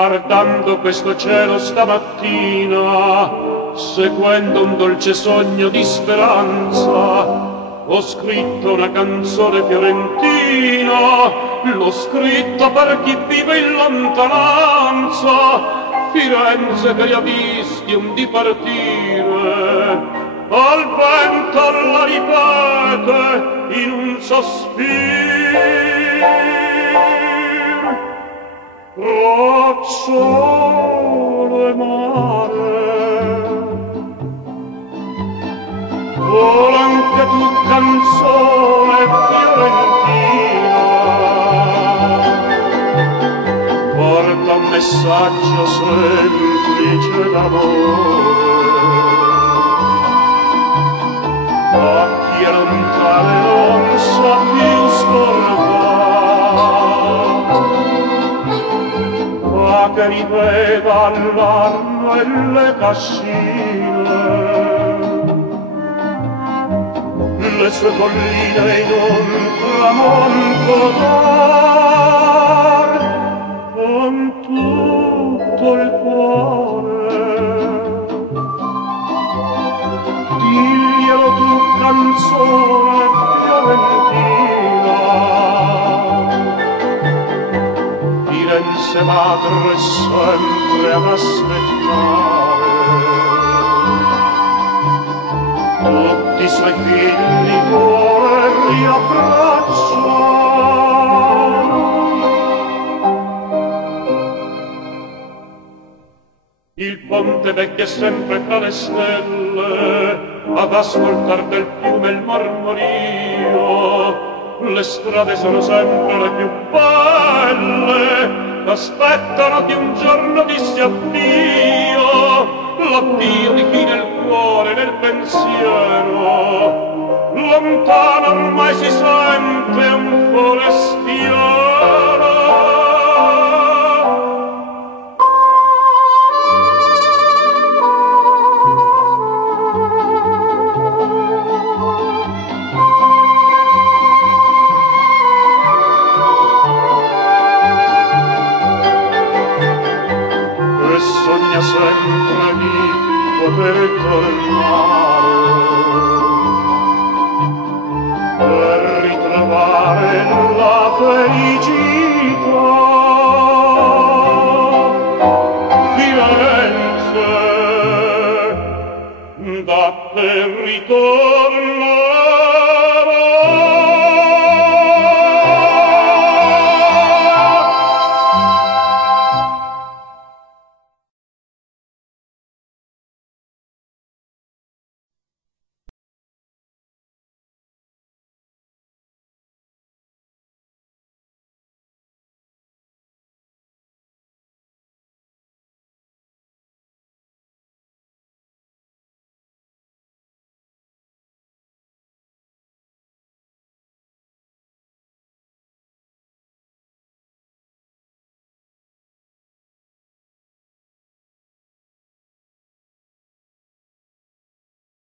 Guardando questo cielo stamattina, seguendo un dolce sogno di speranza, ho scritto una canzone fiorentina, l'ho scritta per chi vive in lontananza, Firenze che li ha visti un di partire, al vento la ripete in un sospiro. Rocciolo e mare, vola anche tu canzone fiorentina, porta un messaggio semplice d'amore a chi è lontano non sa più scordare, che riveda all'arno e le cascine, le sue colline in un tramonto d'or, con tutto il cuore. Diglielo tu, canzone fiorentina, Firenze madre sempre ad aspettare, tutti i suoi figli vuole riabbracciare. Il ponte vecchio è sempre tra le stelle, ad ascoltar del fiume il mormorio, le strade sono sempre le più belle, aspettano che un giorno vi sia addio, l'addio di chi nel cuore, nel pensiero, lontano ormai si sente un forestiero. Sogna sempre di poter tornare per ritrovare la felicità. Firenze, da te ritorno